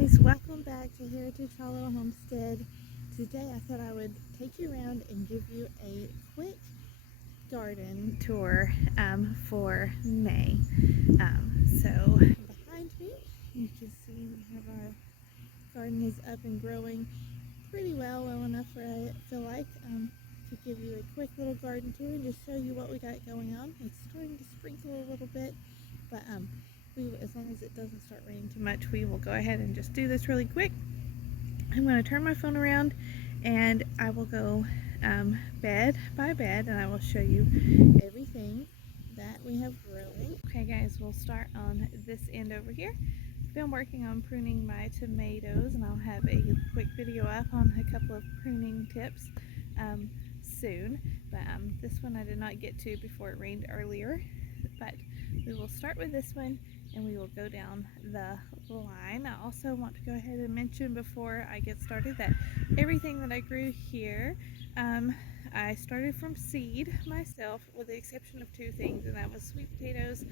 guys, welcome back to Heritage Hollow Homestead. Today I thought I would take you around and give you a quick garden tour for May. So behind me you can see we have our garden is up and growing pretty well enough where I feel like to give you a quick little garden tour and just show you what we got going on. It's starting to sprinkle a little bit, but as long as it doesn't start raining too much, we will go ahead and just do this really quick. I'm going to turn my phone around and I will go bed by bed and I will show you everything that we have growing. Okay guys, we'll start on this end over here. I've been working on pruning my tomatoes and I'll have a quick video up on a couple of pruning tips soon, but this one I did not get to before it rained earlier, but we will start with this one and we will go down the line. I also want to go ahead and mention before I get started that everything that I grew here, I started from seed myself with the exception of two things, and that was sweet potatoes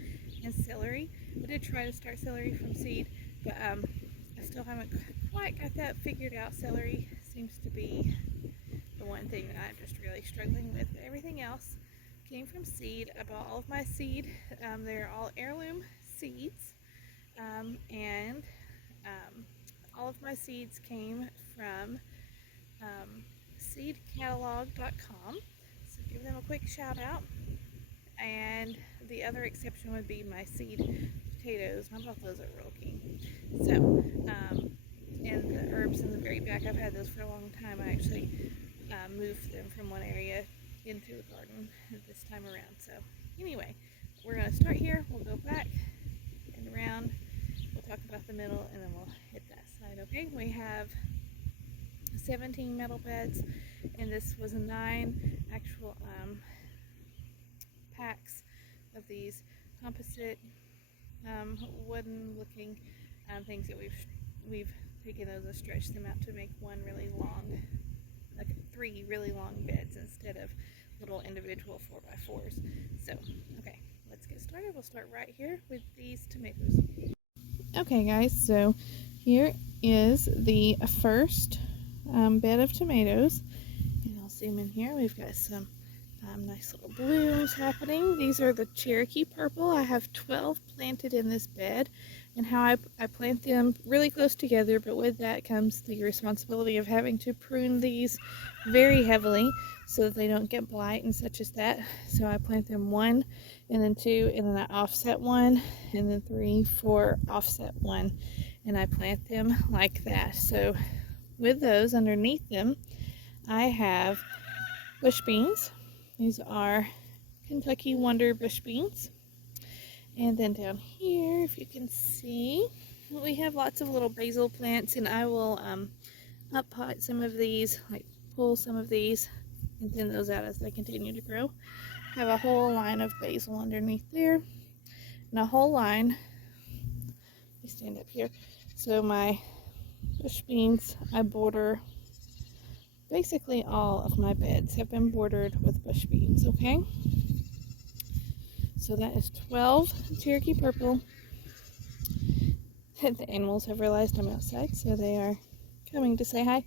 and celery. I did try to start celery from seed, but I still haven't quite got that figured out. Celery seems to be the one thing that I'm just really struggling with. Everything else came from seed. I bought all of my seed. They're all heirloom seeds, and all of my seeds came from seedcatalog.com, so give them a quick shout out. And the other exception would be my seed potatoes. I bought those at Rural King. So and the herbs in the very back, I've had those for a long time. I actually moved them from one area into the garden this time around. So anyway, we're going to start here, we'll go back and around, we'll talk about the middle, and then we'll hit that side. Okay, we have 17 metal beds, and this was 9 actual packs of these composite wooden looking things that we've taken those and stretched them out to make one really long, like 3 really long beds instead of little individual 4x4s. So okay, let's get started. We'll start right here with these tomatoes. Okay guys, so here is the first bed of tomatoes, and I'll zoom in here. We've got some nice little blooms happening. These are the Cherokee Purple. I have 12 planted in this bed, and how I plant them really close together, but with that comes the responsibility of having to prune these very heavily so that they don't get blight and such as that. So I plant them 1 and then 2 and then I offset 1 and then 3, 4, offset 1, and I plant them like that. So with those underneath them, I have bush beans. These are Kentucky Wonder bush beans. And then down here, if you can see, we have lots of little basil plants, and I will up pot some of these, like pull some of these and thin those out as they continue to grow. I have a whole line of basil underneath there, and a whole line, let me stand up here, so my bush beans, I border, basically all of my beds have been bordered with bush beans, okay? So that is 12 Cherokee Purple. The animals have realized I'm outside, so they are coming to say hi.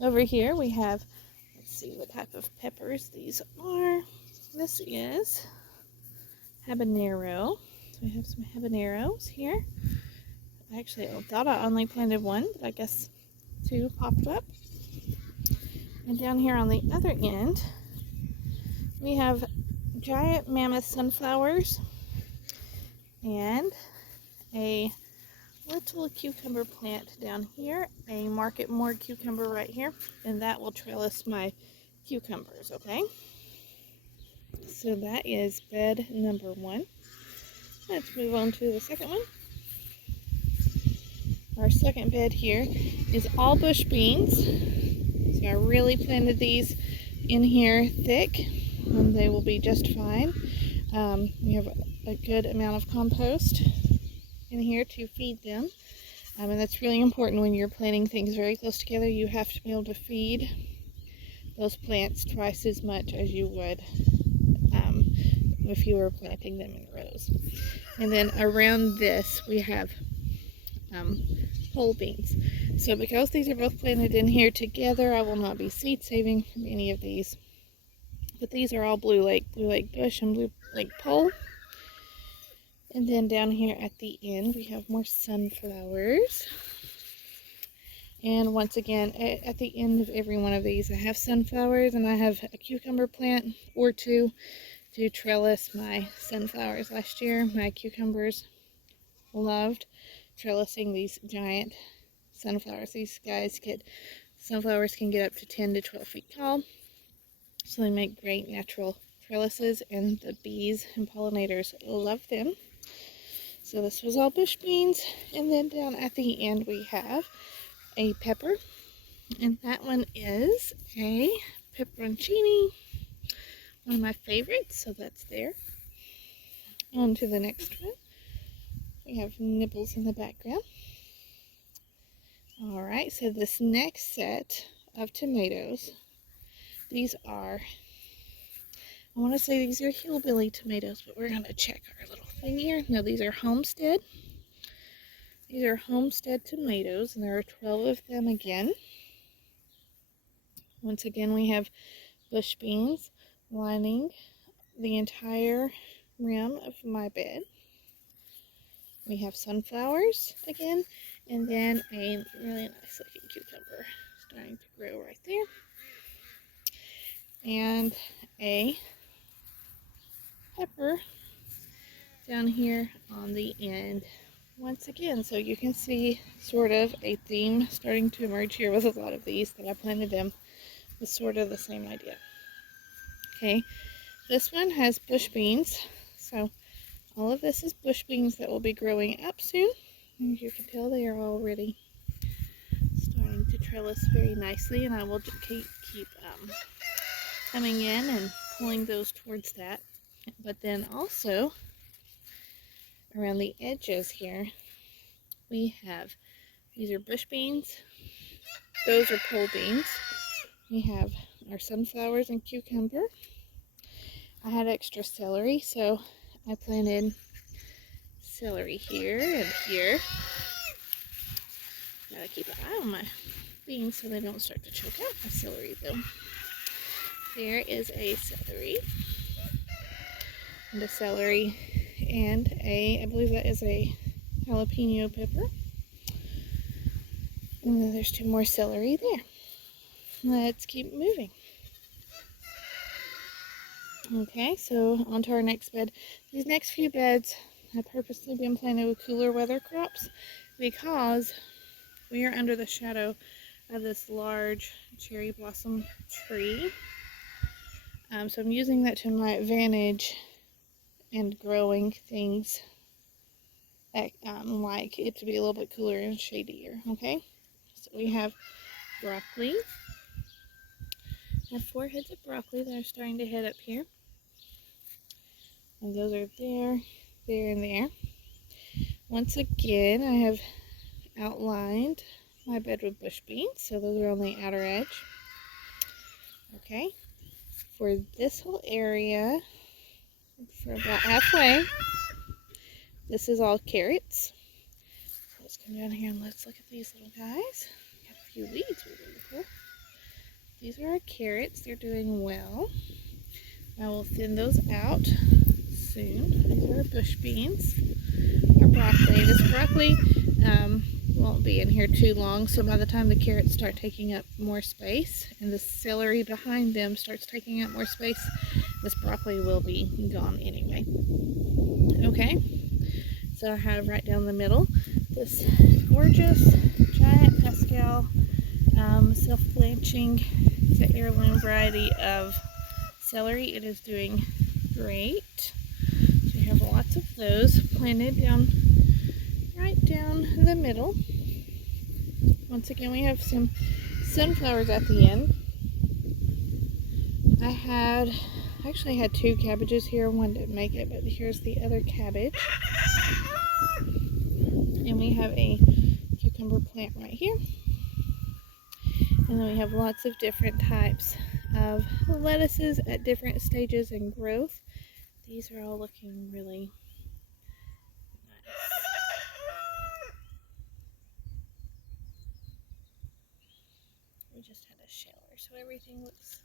Over here we have, let's see what type of peppers these are. This is habanero. So we have some habaneros here. Actually, I thought I only planted 1, but I guess 2 popped up. And down here on the other end, we have giant mammoth sunflowers and a little cucumber plant down here, a Market More cucumber right here, and that will trellis my cucumbers, okay? So that is bed number 1. Let's move on to the second one. Our second bed here is all bush beans. So I really planted these in here thick, and they will be just fine. We have a good amount of compost in here to feed them, and that's really important when you're planting things very close together. You have to be able to feed those plants twice as much as you would if you were planting them in rows. And then around this we have pole beans. So because these are both planted in here together, I will not be seed saving from any of these. But these are all Blue Lake bush and Blue Lake pole. And then down here at the end, we have more sunflowers. And once again, at the end of every one of these, I have sunflowers, and I have a cucumber plant or two to trellis my sunflowers. Last year, my cucumbers loved trellising these giant sunflowers. These sunflowers can get up to 10 to 12 feet tall, so they make great natural trellises, and the bees and pollinators love them. So this was all bush beans, and then down at the end we have a pepper, and that one is a pepperoncini, one of my favorites, so that's there. On to the next one. We have nibbles in the background. Alright, so this next set of tomatoes, these are, I want to say these are hillbilly tomatoes, but we're going to check our little thing here. No, these are Homestead. These are Homestead tomatoes, and there are 12 of them again. Once again, we have bush beans lining the entire rim of my bed. We have sunflowers again, and then a really nice looking cucumber starting to grow right there. And a pepper down here on the end once again. So you can see sort of a theme starting to emerge here with a lot of these that I planted them with sort of the same idea. Okay, this one has bush beans, so all of this is bush beans that will be growing up soon. As you can tell, they are already starting to trellis very nicely, and I will keep coming in and pulling those towards that. But then also around the edges here, we have, these are bush beans, those are pole beans. We have our sunflowers and cucumber. I had extra celery, so I planted celery here and here. Gotta keep an eye on my beans so they don't start to choke out my celery though. There is a celery, and a celery, and I believe that is a jalapeno pepper. And then there's two more celery there. Let's keep moving. Okay, so on to our next bed. These next few beds have purposely been planted with cooler weather crops because we are under the shadow of this large cherry blossom tree. So I'm using that to my advantage and growing things that like it to be a little bit cooler and shadier. Okay, so we have broccoli. I have 4 heads of broccoli that are starting to head up here. And those are there, there, and there. Once again, I have outlined my bed with bush beans, so those are on the outer edge. Okay, for this whole area, for about halfway, this is all carrots. So let's come down here and let's look at these little guys. Got a few weeds we're going to pull. These are our carrots. They're doing well. I will thin those out soon. These are our bush beans. Our broccoli. This broccoli won't be in here too long, so by the time the carrots start taking up more space and the celery behind them starts taking up more space, this broccoli will be gone anyway. Okay, so I have right down the middle this gorgeous giant Pascal self-blanching. It's an heirloom variety of celery. It is doing great. So we have lots of those planted down right down the middle. Once again, we have some sunflowers at the end. I actually had 2 cabbages here. One didn't make it, but here's the other cabbage. And we have a cucumber plant right here. And then we have lots of different types of lettuces at different stages in growth. These are all looking really nice. just had a shower, so everything looks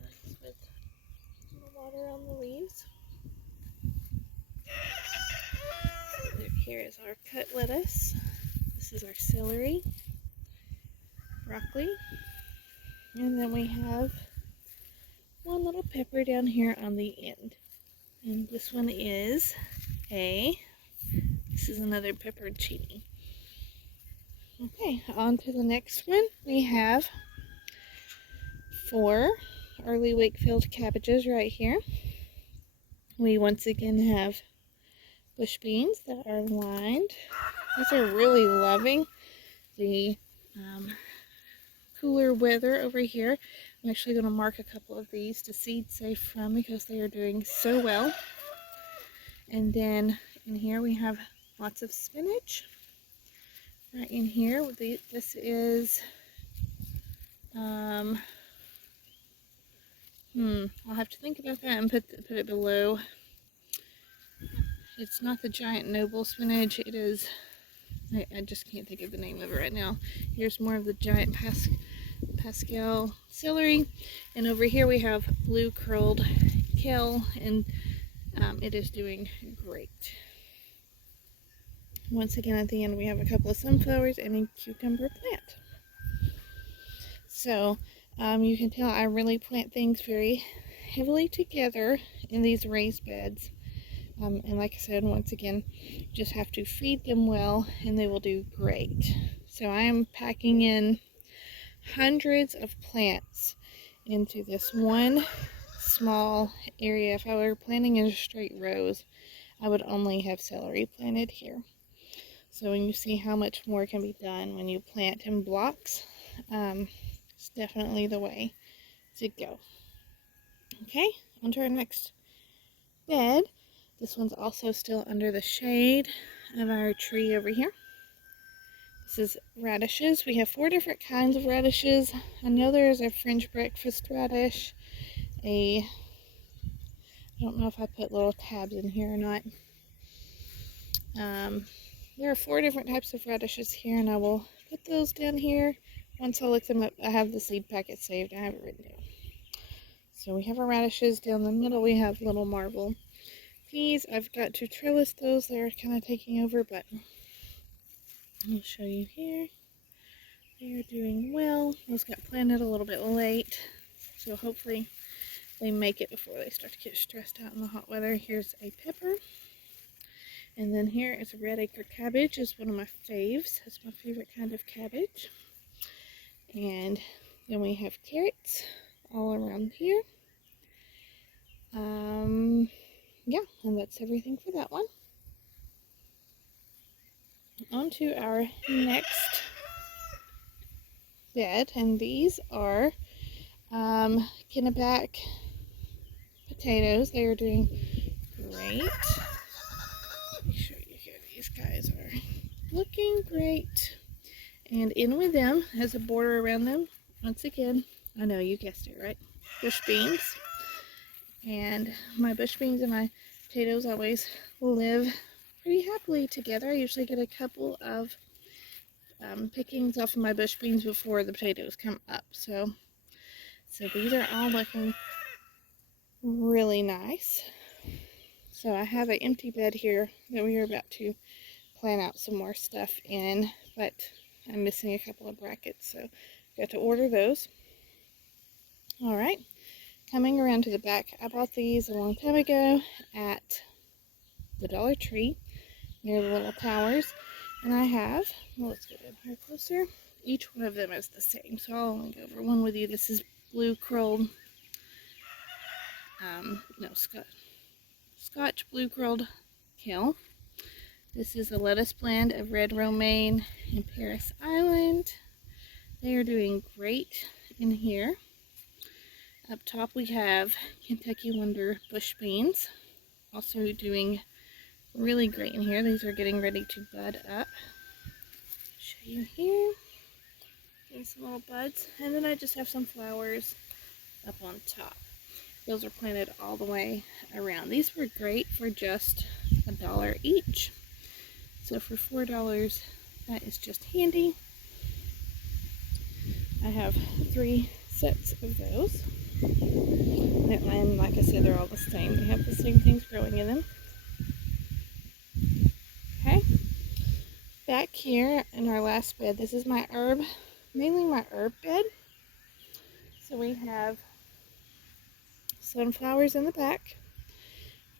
nice with the water on the leaves. So here is our cut lettuce. This is our celery, broccoli, and then we have one little pepper down here on the end. And this one is this is another pepperoncini. Okay, on to the next one. We have 4 early Wakefield cabbages right here. We once again have bush beans that are lined. These are really loving the cooler weather over here. I'm actually going to mark a couple of these to seed safe from because they are doing so well. And then in here we have lots of spinach. Right in here, this is, I'll have to think about that and put it below. It's not the giant noble spinach, it is, I just can't think of the name of it right now. Here's more of the giant Pascal celery, and over here we have blue curled kale, and it is doing great. Once again, at the end we have a couple of sunflowers and a cucumber plant. So you can tell I really plant things very heavily together in these raised beds. And like I said, once again, you just have to feed them well and they will do great. So I am packing in hundreds of plants into this one small area. If I were planting in straight rows, I would only have celery planted here. So when you see how much more can be done when you plant in blocks, it's definitely the way to go. Okay, on to our next bed. This one's also still under the shade of our tree over here. This is radishes. We have 4 different kinds of radishes. I know there's a French breakfast radish, I don't know if I put little tabs in here or not. There are 4 different types of radishes here, and I will put those down here. Once I look them up, I have the seed packet saved. I have it written down. So we have our radishes. Down the middle we have little marble peas. I've got to trellis those. They're kind of taking over, but I'll show you here. They are doing well. Those got planted a little bit late, so hopefully they make it before they start to get stressed out in the hot weather. Here's a pepper. And then here is a red acre cabbage. It's one of my faves. It's my favorite kind of cabbage. And then we have carrots all around here. Yeah, and that's everything for that one. On to our next bed, and these are Kennebec potatoes. They are doing great. Let me show you here. These guys are looking great. And in with them, has a border around them, once again, I know you guessed it, right? Bush beans. And my bush beans and my potatoes always live pretty happily together. I usually get a couple of pickings off of my bush beans before the potatoes come up. So these are all looking really nice. So I have an empty bed here that we are about to plant out some more stuff in, but I'm missing a couple of brackets, so got to order those. All right, coming around to the back, I bought these a long time ago at the Dollar Tree near the little towers, and I have, well, let's get in here closer. Each one of them is the same, so I'll only go over one with you. This is blue curled, Scotch blue curled kale. This is a lettuce blend of red romaine and Paris Island. They are doing great in here. Up top we have Kentucky Wonder bush beans, also doing really great in here. These are getting ready to bud up. Show you here. Getting some little buds. And then I just have some flowers up on top. Those are planted all the way around. These were great for just $1 each. So for $4, that is just handy. I have 3 sets of those. And like I said, they're all the same. They have the same things growing in them. Okay. Back here in our last bed, this is my herb, mainly my herb bed. So we have sunflowers in the back.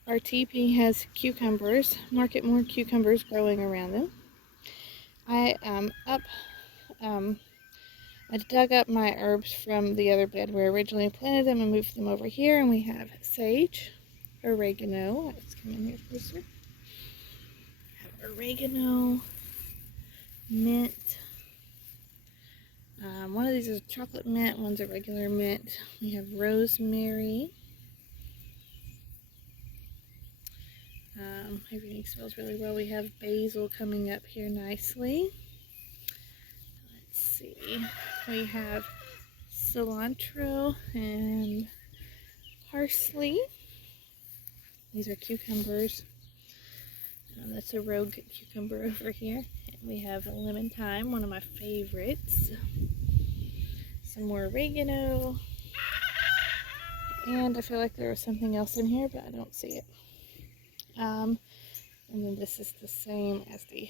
Our teepee has cucumbers, Market More cucumbers growing around them. I dug up my herbs from the other bed where I originally planted them and moved them over here, and we have sage, oregano. Let's come in here closer. Oregano, mint. One of these is chocolate mint, one's a regular mint. We have rosemary. Everything smells really well. We have basil coming up here nicely. Let's see. We have cilantro and parsley. These are cucumbers. That's a rogue cucumber over here. And we have lemon thyme, one of my favorites. Some more oregano. And I feel like there was something else in here, but I don't see it. And then this is the same as the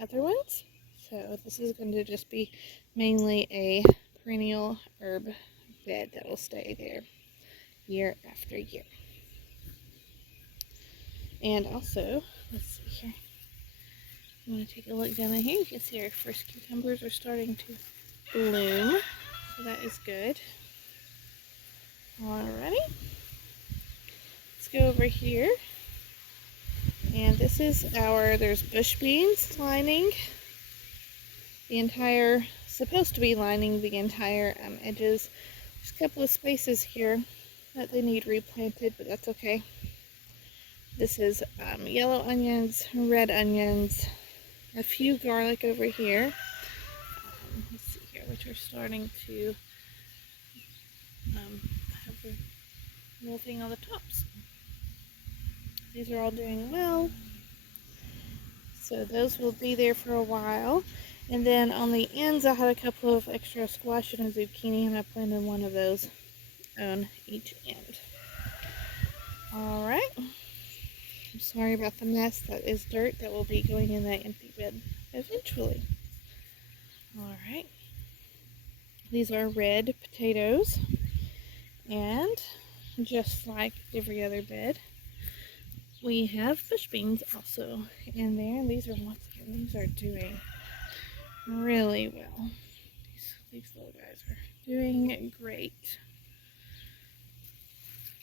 other ones. So this is going to just be mainly a perennial herb bed that will stay there year after year. And also, let's see here. I'm going to take a look down in here. You can see our first cucumbers are starting to bloom. So that is good. Alrighty. Let's go over here. And this is there's bush beans lining the entire, supposed to be lining the entire edges. There's a couple of spaces here that they need replanted, but that's okay. This is yellow onions, red onions, a few garlic over here. Let's see here, which are starting to have the little thing on the tops. These are all doing well. So those will be there for a while. And then on the ends, I had a couple of extra squash and a zucchini, and I planted one of those on each end. Alright. I'm sorry about the mess. That is dirt that will be going in that empty bed eventually. Alright. These are red potatoes. And just like every other bed, we have bush beans also in there. And these are doing really well. These little guys are doing great.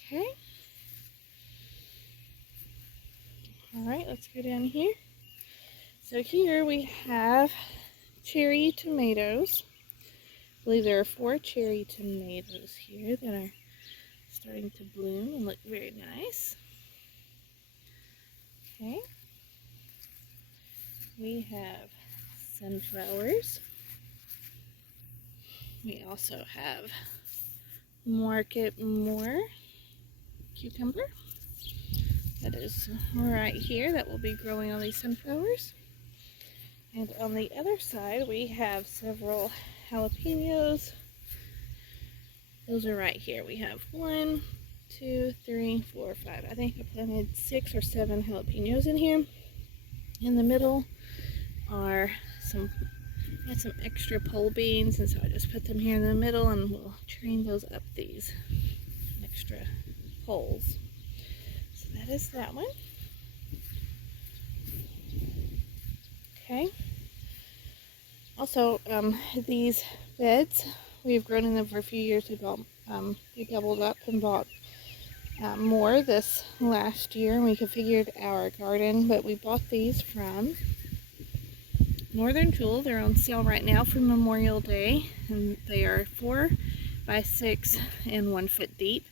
Okay. Alright, let's go down here. So here we have cherry tomatoes. I believe there are 4 cherry tomatoes here that are starting to bloom and look very nice. Okay. We have sunflowers. We also have Market More cucumber. That is right here. That will be growing on these sunflowers. And on the other side, we have several jalapenos. Those are right here. We have 1, 2, 3, 4, 5. I think I planted 6 or 7 jalapenos in here. In the middle are some extra pole beans, and so I just put them here in the middle, and we'll train those up these extra poles. So that is that one. Okay. Also, these beds, we've grown in them for a few years. We doubled up and bought more this last year, and we configured our garden, but we bought these from Northern Tool. They're on sale right now for Memorial Day, and they are 4 by 6 and 1 foot deep,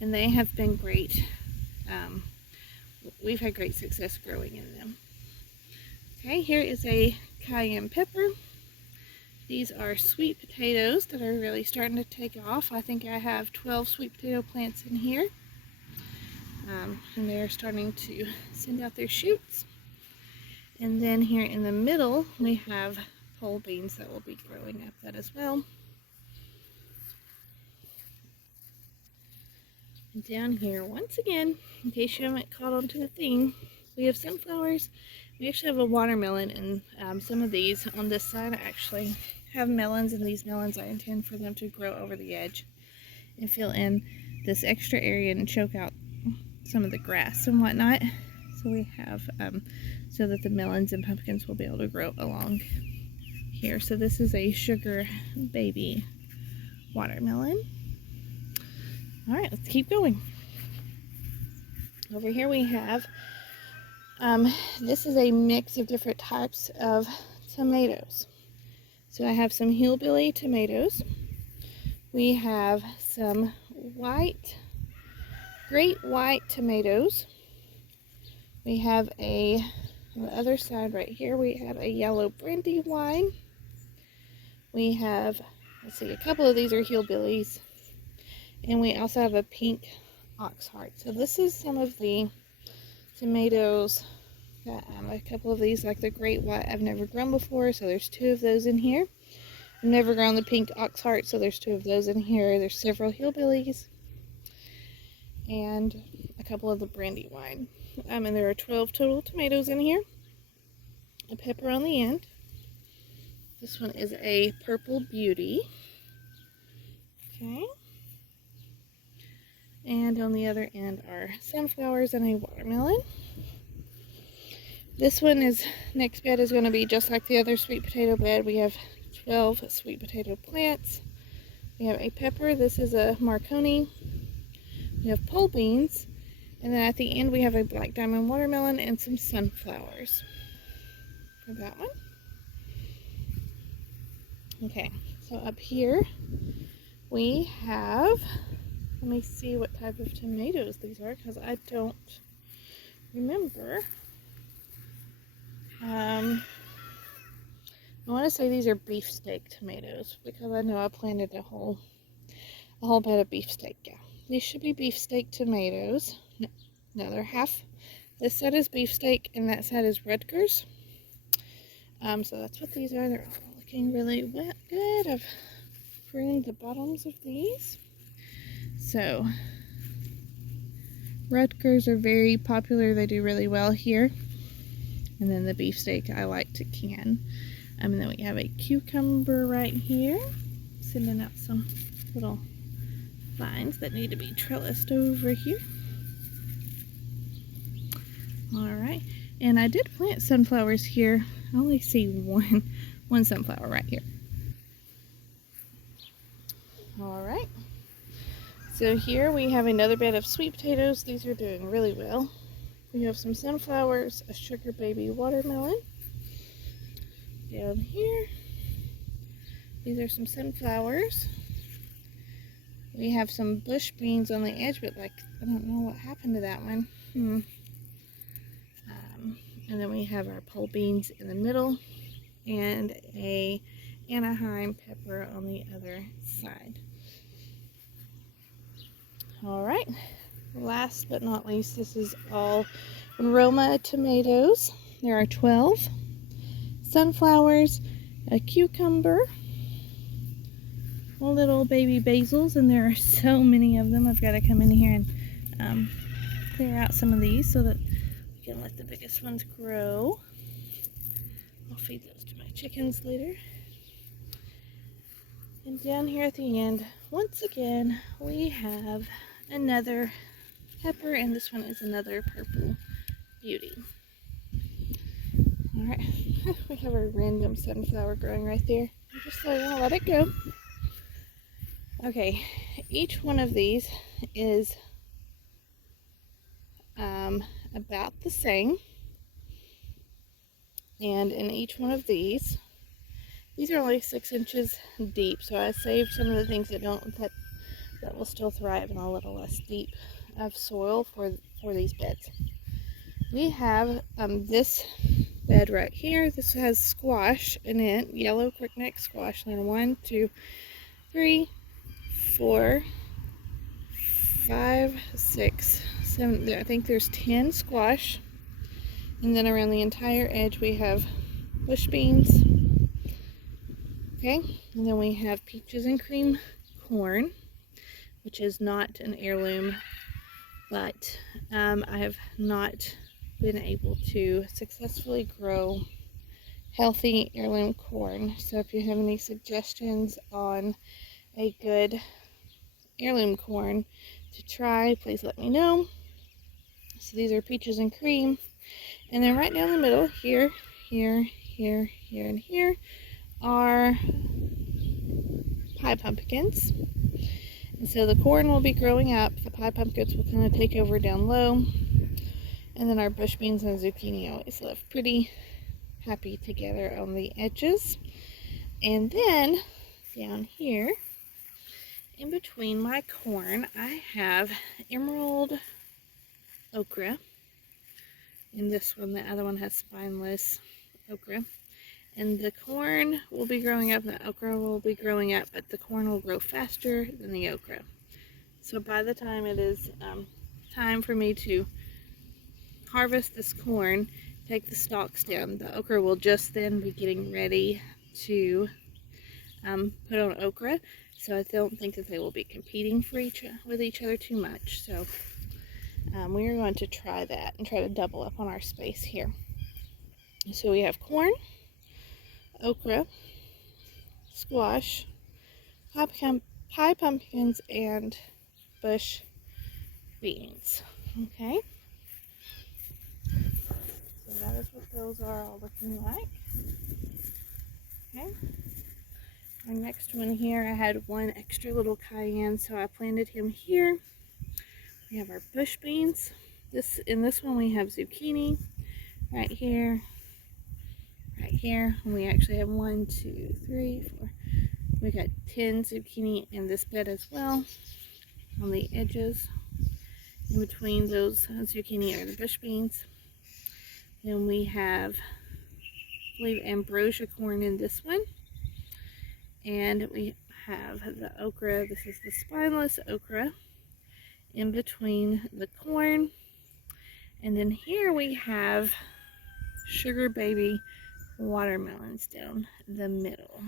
and they have been great. We've had great success growing in them. Okay, here is a cayenne pepper. These are sweet potatoes that are really starting to take off. I think I have 12 sweet potato plants in here, and they are starting to send out their shoots. And then here in the middle, we have pole beans that will be growing up that as well. And down here, once again, in case you haven't caught on to the theme, we have sunflowers. We actually have a watermelon, and some of these on this side actually have melons, and these melons I intend for them to grow over the edge and fill in this extra area and choke out some of the grass and whatnot. So we have so that the melons and pumpkins will be able to grow along here. So this is a sugar baby watermelon. All right, let's keep going. Over here we have this is a mix of different types of tomatoes. So I have some hillbilly tomatoes. We have some great white tomatoes. We have on the other side right here, we have a yellow Brandywine. We have, let's see, a couple of these are hillbillies. And we also have a pink Oxheart. So this is some of the tomatoes that a couple of these, like the great white, I've never grown before, so there's 2 of those in here. I've never grown the pink Oxheart, so there's 2 of those in here. There's several hillbillies and a couple of the Brandywine. And there are 12 total tomatoes in here. A pepper on the end. This one is a Purple Beauty. Okay. And on the other end are sunflowers and a watermelon. This next bed is going to be just like the other sweet potato bed. We have 12 sweet potato plants. We have a pepper. This is a Marconi. We have pole beans. And then at the end we have a black diamond watermelon and some sunflowers for that one. Okay, so up here we have, let me see what type of tomatoes these are because I don't remember. I want to say these are beefsteak tomatoes because I know I planted a whole bed of beefsteak. Yeah, these should be beefsteak tomatoes. No, they're half. This side is beefsteak and that side is Rutgers. So that's what these are. They're all looking really good. I've pruned the bottoms of these. So Rutgers are very popular. They do really well here. And then the beefsteak I like to can. And then we have a cucumber right here, sending out some little vines that need to be trellised over here. Alright, and I did plant sunflowers here. I only see one sunflower right here. Alright, so here we have another bed of sweet potatoes. These are doing really well. We have some sunflowers, a sugar baby watermelon. Down here, these are some sunflowers. We have some bush beans on the edge, but I don't know what happened to that one. And then we have our pole beans in the middle and a Anaheim pepper on the other side. Alright, last but not least, this is all Roma tomatoes. There are 12. Sunflowers, a cucumber, little baby basils, and there are so many of them. I've got to come in here and clear out some of these so that we can let the biggest ones grow. I'll feed those to my chickens later. And down here at the end, once again, we have another pepper, and this one is another Purple Beauty. Alright, we have a random sunflower growing right there. I'm just going to let it go. Okay, each one of these is about the same. And in each one of these are only 6 inches deep, so I saved some of the things that will still thrive in a little less deep of soil for these beds. We have this bed right here. This has squash in it, yellow crookneck squash. There are 1, 2, 3, 4, 5, 6, 7. I think there's 10 squash. And then around the entire edge we have bush beans. Okay, and then we have peaches and cream corn, which is not an heirloom but I have not been able to successfully grow healthy heirloom corn. So if you have any suggestions on a good heirloom corn to try, please let me know. So these are peaches and cream, and then right down the middle here, here, and here are pie pumpkins. And so the corn will be growing up, the pie pumpkins will kind of take over down low, and then our bush beans and zucchini always live pretty happy together on the edges. And then down here in between my corn, I have emerald okra. And this one, the other one has spineless okra. And the corn will be growing up, the okra will be growing up, but the corn will grow faster than the okra. So by the time it is time for me to harvest this corn, take the stalks down, the okra will just then be getting ready to put on okra. So I don't think that they will be competing with each other too much. So we are going to try that and try to double up on our space here. So we have corn, okra, squash, pie pumpkins, and bush beans. Okay, so that is what those are all looking like. Okay, our next one here, I had one extra little cayenne, so I planted him here. We have our bush beans. In this one we have zucchini right here, right here. And we actually have 1, 2, 3, 4. We got 10 zucchini in this bed as well on the edges. In between those zucchini are the bush beans. Then we have, I believe, ambrosia corn in this one. And we have the okra. This is the spineless okra in between the corn. And then here we have sugar baby watermelons down the middle.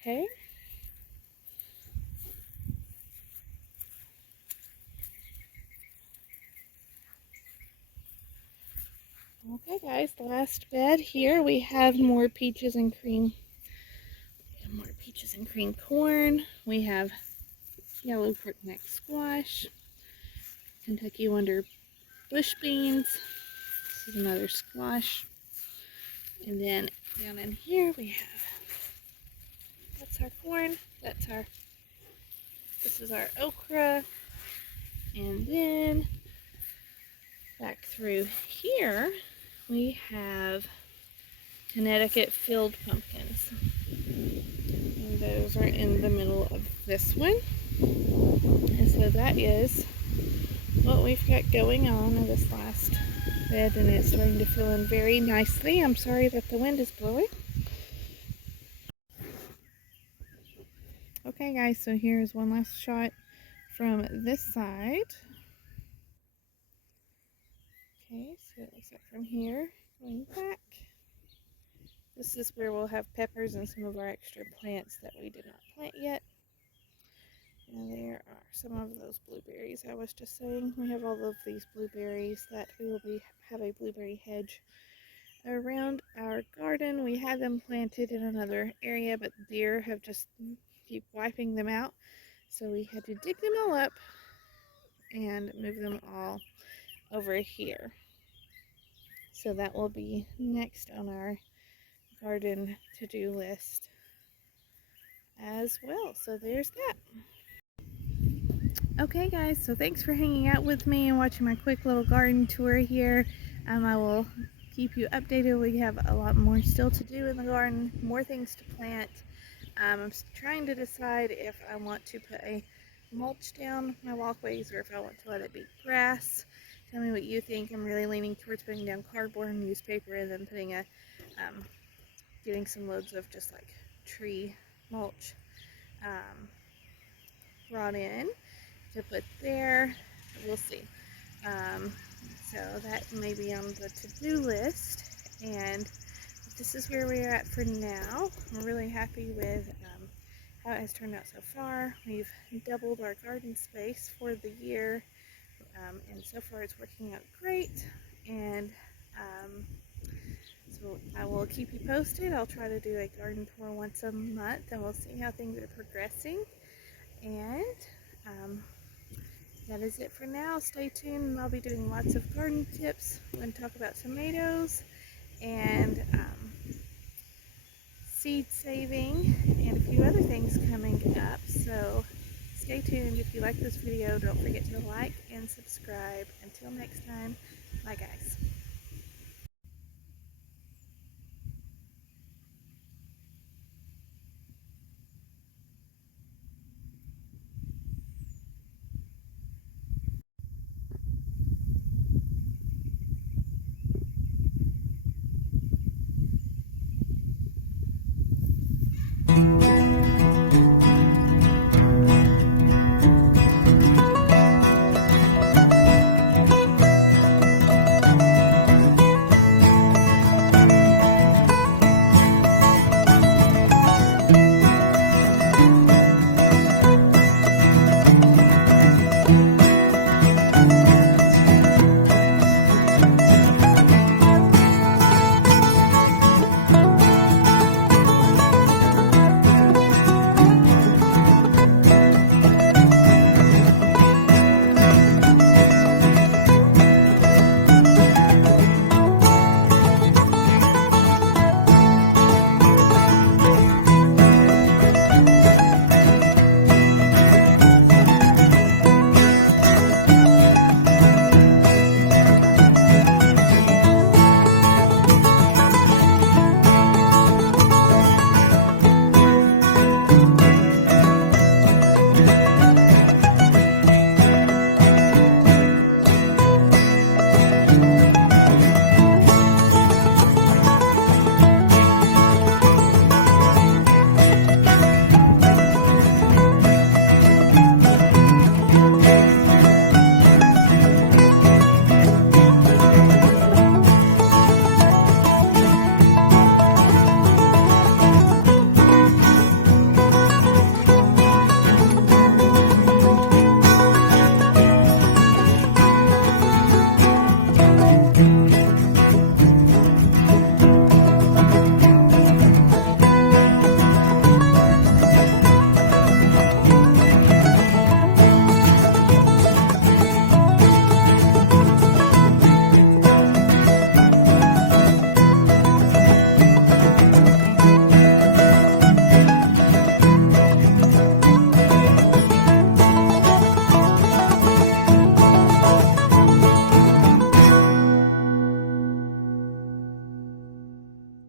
Okay. Okay guys, the last bed here we have more peaches and cream. More peaches and cream corn. We have yellow crookneck squash, Kentucky Wonder bush beans. This is another squash. And then down in here we have, that's our corn, this is our okra. And then back through here we have Connecticut filled pumpkins. And those are in the middle of this one. And so that is what we've got going on in this last bed, and it's starting to fill in very nicely. I'm sorry that the wind is blowing. Okay guys, so here's one last shot from this side. Okay, so it looks like from here, going back. This is where we'll have peppers and some of our extra plants that we did not plant yet. And there are some of those blueberries I was just saying. We have all of these blueberries that we will have a blueberry hedge around our garden. We had them planted in another area, but deer have just keep wiping them out. So we had to dig them all up and move them all over here. So that will be next on our garden to-do list as well. So there's that. Okay guys, so thanks for hanging out with me and watching my quick little garden tour here. I will keep you updated. We have a lot more still to do in the garden, more things to plant. I'm trying to decide if I want to put a mulch down my walkways or if I want to let it be grass. Tell me what you think. I'm really leaning towards putting down cardboard and newspaper and then putting getting some loads of just like tree mulch brought in to put there. We'll see. So that may be on the to-do list, and this is where we're at for now. I'm really happy with how it has turned out so far. We've doubled our garden space for the year, and so far it's working out great. And so I will keep you posted. I'll try to do a garden tour once a month, and we'll see how things are progressing. And that is it for now. Stay tuned. I'll be doing lots of garden tips. We're going to talk about tomatoes and seed saving and a few other things coming up. So stay tuned. If you like this video, don't forget to like and subscribe. Until next time, bye guys.